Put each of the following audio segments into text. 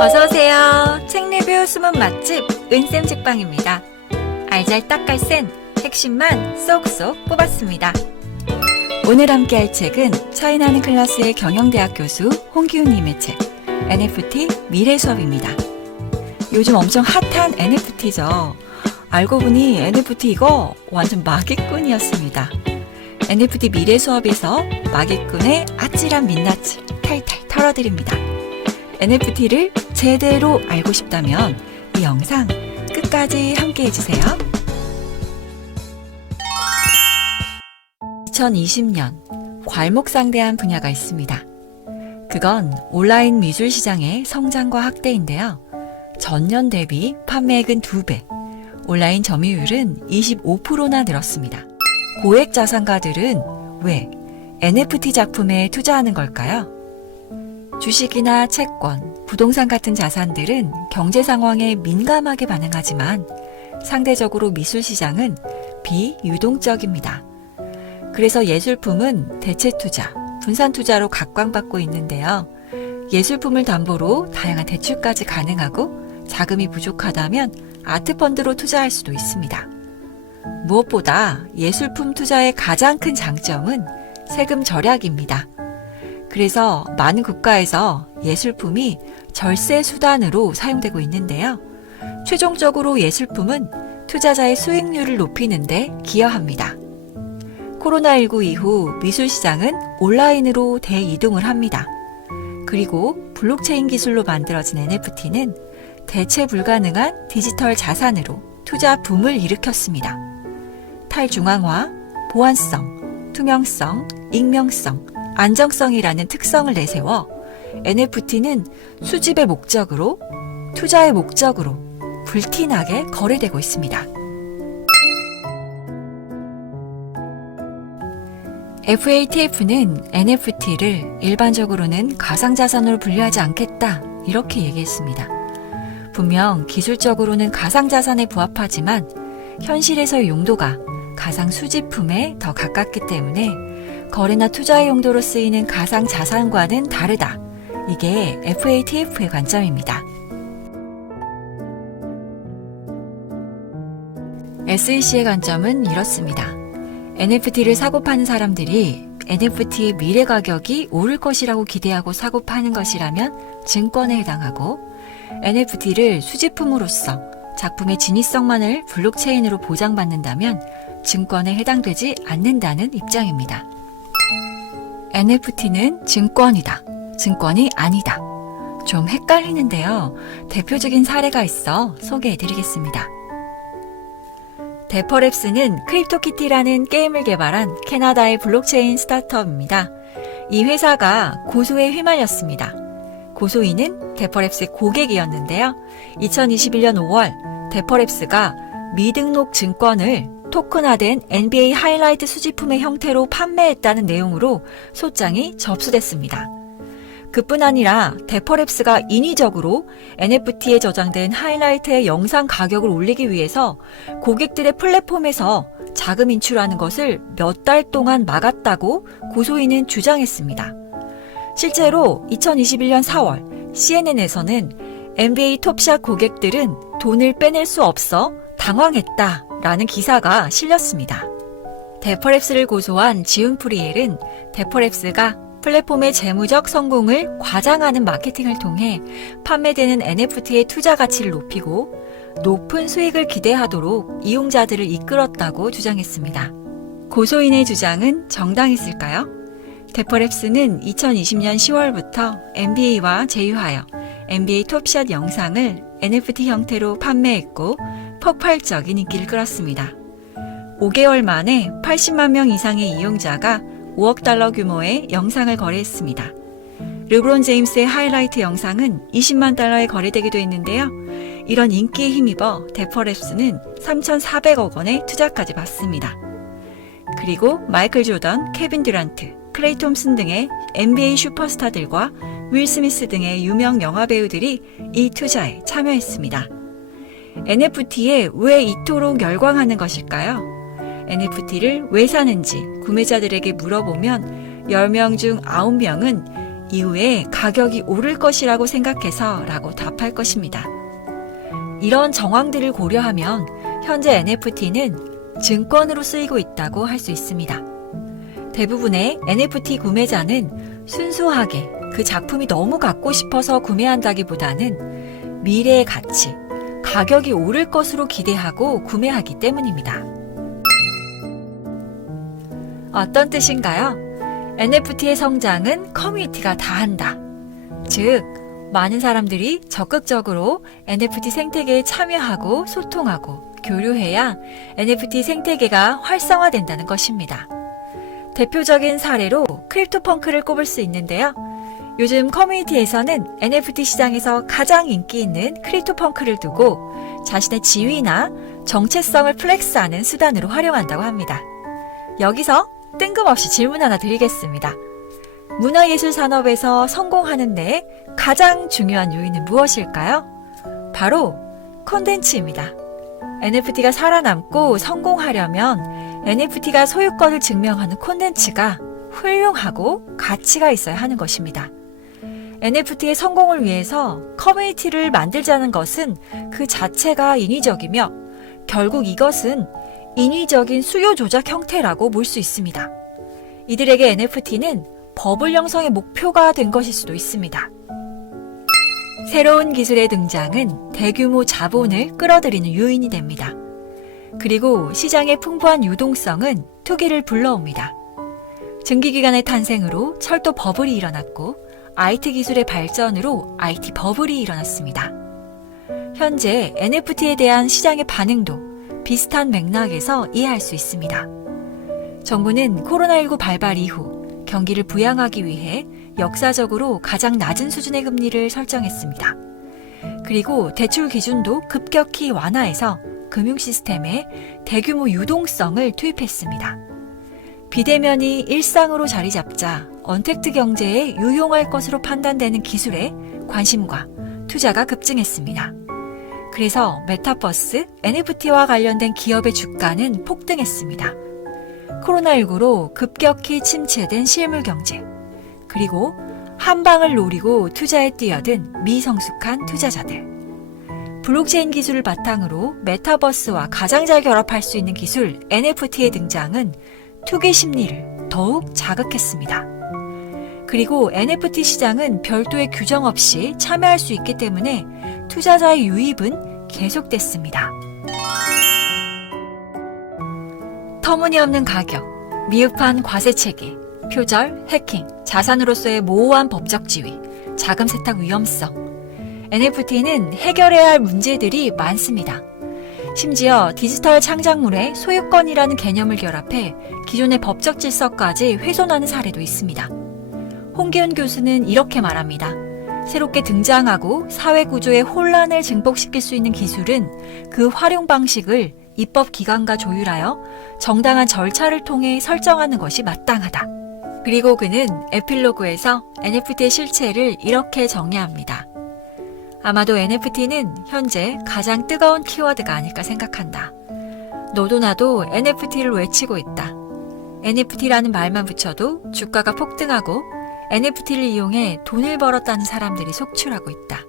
어서오세요. 책 리뷰 숨은 맛집 은쌤 책방입니다. 알잘딱갈센 핵심만 쏙쏙 뽑았습니다. 오늘 함께할 책은 차이나는 클라스의 경영대학 교수 홍기훈님의 책 NFT 미래 수업입니다. 요즘 엄청 핫한 NFT죠. 알고 보니 NFT 이거 완전 마기꾼이었습니다. NFT 미래 수업에서 마기꾼의 아찔한 민낯을 탈탈 털어드립니다. NFT를 제대로 알고 싶다면 이 영상 끝까지 함께 해주세요. 2020년 괄목상대한 분야가 있습니다. 그건 온라인 미술 시장의 성장과 확대인데요. 전년 대비 판매액은 2배, 온라인 점유율은 25%나 늘었습니다. 고액 자산가들은 왜 NFT 작품에 투자하는 걸까요? 주식이나 채권, 부동산 같은 자산들은 경제 상황에 민감하게 반응하지만 상대적으로 미술 시장은 비유동적입니다. 그래서 예술품은 대체 투자, 분산 투자로 각광받고 있는데요. 예술품을 담보로 다양한 대출까지 가능하고 자금이 부족하다면 아트펀드로 투자할 수도 있습니다. 무엇보다 예술품 투자의 가장 큰 장점은 세금 절약입니다. 그래서 많은 국가에서 예술품이 절세 수단으로 사용되고 있는데요. 최종적으로 예술품은 투자자의 수익률을 높이는 데 기여합니다. 코로나19 이후 미술 시장은 온라인으로 대이동을 합니다. 그리고 블록체인 기술로 만들어진 NFT는 대체 불가능한 디지털 자산으로 투자 붐을 일으켰습니다. 탈중앙화, 보안성, 투명성, 익명성, 안정성이라는 특성을 내세워 NFT는 수집의 목적으로, 투자의 목적으로 불티나게 거래되고 있습니다. FATF는 NFT를 일반적으로는 가상자산으로 분류하지 않겠다, 이렇게 얘기했습니다. 분명 기술적으로는 가상자산에 부합하지만 현실에서의 용도가 가상 수집품에 더 가깝기 때문에 거래나 투자의 용도로 쓰이는 가상자산과는 다르다. 이게 FATF의 관점입니다. SEC의 관점은 이렇습니다. NFT를 사고 파는 사람들이 NFT의 미래 가격이 오를 것이라고 기대하고 사고 파는 것이라면 증권에 해당하고, NFT를 수집품으로서 작품의 진위성만을 블록체인으로 보장받는다면 증권에 해당되지 않는다는 입장입니다. NFT는 증권이다, 증권이 아니다. 좀 헷갈리는데요. 대표적인 사례가 있어 소개해드리겠습니다. 데퍼랩스는 크립토키티라는 게임을 개발한 캐나다의 블록체인 스타트업입니다. 이 회사가 고소에 휘말렸습니다. 고소인은 데퍼랩스의 고객이었는데요. 2021년 5월 데퍼랩스가 미등록 증권을 토큰화된 NBA 하이라이트 수집품의 형태로 판매했다는 내용으로 소장이 접수됐습니다. 그뿐 아니라 데퍼랩스가 인위적으로 NFT에 저장된 하이라이트의 영상 가격을 올리기 위해서 고객들의 플랫폼에서 자금 인출하는 것을 몇 달 동안 막았다고 고소인은 주장했습니다. 실제로 2021년 4월 CNN에서는 NBA 톱샷 고객들은 돈을 빼낼 수 없어 당황했다라는 기사가 실렸습니다. 데퍼랩스를 고소한 지훈프리엘은 데퍼랩스가 플랫폼의 재무적 성공을 과장하는 마케팅을 통해 판매되는 NFT의 투자 가치를 높이고 높은 수익을 기대하도록 이용자들을 이끌었다고 주장했습니다. 고소인의 주장은 정당했을까요? 데퍼랩스는 2020년 10월부터 NBA와 제휴하여 NBA 톱샷 영상을 NFT 형태로 판매했고 폭발적인 인기를 끌었습니다. 5개월 만에 80만 명 이상의 이용자가 5억 달러 규모의 영상을 거래했습니다. 르브론 제임스의 하이라이트 영상은 20만 달러에 거래되기도 했는데요. 이런 인기에 힘입어 데퍼랩스는 3,400억 원의 투자까지 받습니다. 그리고 마이클 조던, 케빈 듀란트, 클레이 톰슨 등의 NBA 슈퍼스타들과 윌 스미스 등의 유명 영화배우들이 이 투자에 참여했습니다. NFT에 왜 이토록 열광하는 것일까요? NFT를 왜 사는지 구매자들에게 물어보면 10명 중 9명은 이후에 가격이 오를 것이라고 생각해서 라고 답할 것입니다. 이런 정황들을 고려하면 현재 NFT는 증권으로 쓰이고 있다고 할 수 있습니다. 대부분의 NFT 구매자는 순수하게 그 작품이 너무 갖고 싶어서 구매한다기보다는 미래의 가치, 가격이 오를 것으로 기대하고 구매하기 때문입니다. 어떤 뜻인가요? NFT의 성장은 커뮤니티가 다 한다. 즉, 많은 사람들이 적극적으로 NFT 생태계에 참여하고 소통하고 교류해야 NFT 생태계가 활성화된다는 것입니다. 대표적인 사례로 크립토펑크를 꼽을 수 있는데요. 요즘 커뮤니티에서는 NFT 시장에서 가장 인기 있는 크립토펑크를 두고 자신의 지위나 정체성을 플렉스하는 수단으로 활용한다고 합니다. 여기서 뜬금없이 질문 하나 드리겠습니다. 문화예술 산업에서 성공하는 데 가장 중요한 요인은 무엇일까요? 바로 콘텐츠입니다. NFT가 살아남고 성공하려면 NFT가 소유권을 증명하는 콘텐츠가 훌륭하고 가치가 있어야 하는 것입니다. NFT의 성공을 위해서 커뮤니티를 만들자는 것은 그 자체가 인위적이며 결국 이것은 인위적인 수요 조작 형태라고 볼 수 있습니다. 이들에게 NFT는 버블 형성의 목표가 된 것일 수도 있습니다. 새로운 기술의 등장은 대규모 자본을 끌어들이는 요인이 됩니다. 그리고 시장의 풍부한 유동성은 투기를 불러옵니다. 증기기관의 탄생으로 철도 버블이 일어났고 IT 기술의 발전으로 IT 버블이 일어났습니다. 현재 NFT에 대한 시장의 반응도 비슷한 맥락에서 이해할 수 있습니다. 정부는 코로나19 발발 이후 경기를 부양하기 위해 역사적으로 가장 낮은 수준의 금리를 설정했습니다. 그리고 대출 기준도 급격히 완화해서 금융 시스템에 대규모 유동성을 투입했습니다. 비대면이 일상으로 자리 잡자 언택트 경제에 유용할 것으로 판단되는 기술에 관심과 투자가 급증했습니다. 그래서 메타버스, NFT와 관련된 기업의 주가는 폭등했습니다. 코로나19로 급격히 침체된 실물 경제, 그리고 한 방을 노리고 투자에 뛰어든 미성숙한 투자자들. 블록체인 기술을 바탕으로 메타버스와 가장 잘 결합할 수 있는 기술 NFT의 등장은 투기 심리를 더욱 자극했습니다. 그리고 NFT 시장은 별도의 규정 없이 참여할 수 있기 때문에 투자자의 유입은 계속됐습니다. 터무니없는 가격, 미흡한 과세체계, 표절, 해킹, 자산으로서의 모호한 법적 지위, 자금 세탁 위험성. NFT는 해결해야 할 문제들이 많습니다. 심지어 디지털 창작물의 소유권이라는 개념을 결합해 기존의 법적 질서까지 훼손하는 사례도 있습니다. 홍기훈 교수는 이렇게 말합니다. 새롭게 등장하고 사회 구조의 혼란을 증폭시킬 수 있는 기술은 그 활용 방식을 입법기관과 조율하여 정당한 절차를 통해 설정하는 것이 마땅하다. 그리고 그는 에필로그에서 NFT의 실체를 이렇게 정리합니다. 아마도 NFT는 현재 가장 뜨거운 키워드가 아닐까 생각한다. 너도 나도 NFT를 외치고 있다. NFT라는 말만 붙여도 주가가 폭등하고 NFT를 이용해 돈을 벌었다는 사람들이 속출하고 있다.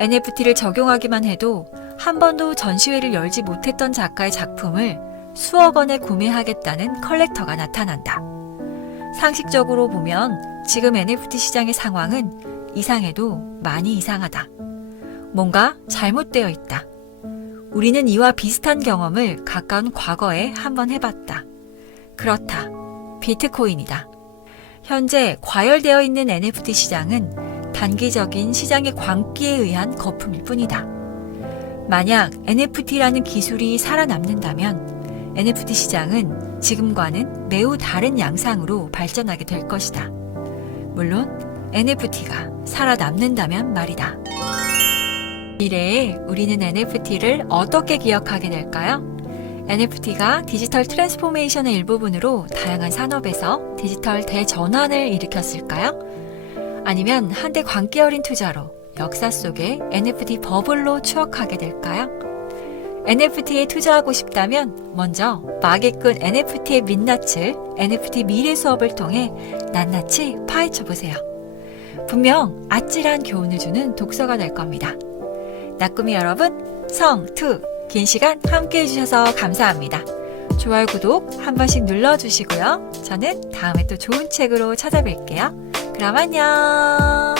NFT를 적용하기만 해도 한 번도 전시회를 열지 못했던 작가의 작품을 수억 원에 구매하겠다는 컬렉터가 나타난다. 상식적으로 보면 지금 NFT 시장의 상황은 이상해도 많이 이상하다. 뭔가 잘못되어 있다. 우리는 이와 비슷한 경험을 가까운 과거에 한번 해봤다. 그렇다. 비트코인이다. 현재 과열되어 있는 NFT 시장은 단기적인 시장의 광기에 의한 거품일 뿐이다. 만약 NFT라는 기술이 살아남는다면 NFT 시장은 지금과는 매우 다른 양상으로 발전하게 될 것이다. 물론 NFT가 살아남는다면 말이다. 미래에 우리는 NFT를 어떻게 기억하게 될까요? NFT가 디지털 트랜스포메이션의 일부분으로 다양한 산업에서 디지털 대전환을 일으켰을까요? 아니면 한때 광기 어린 투자로 역사 속의 NFT 버블로 추억하게 될까요? NFT에 투자하고 싶다면 먼저 마개꾼 NFT의 민낯을 NFT 미래 수업을 통해 낱낱이 파헤쳐 보세요. 분명 아찔한 교훈을 주는 독서가 될 겁니다. 나꾸미 여러분, 성투 긴 시간 함께 해주셔서 감사합니다. 좋아요, 구독 한 번씩 눌러주시고요. 저는 다음에 또 좋은 책으로 찾아뵐게요. 그럼 안녕.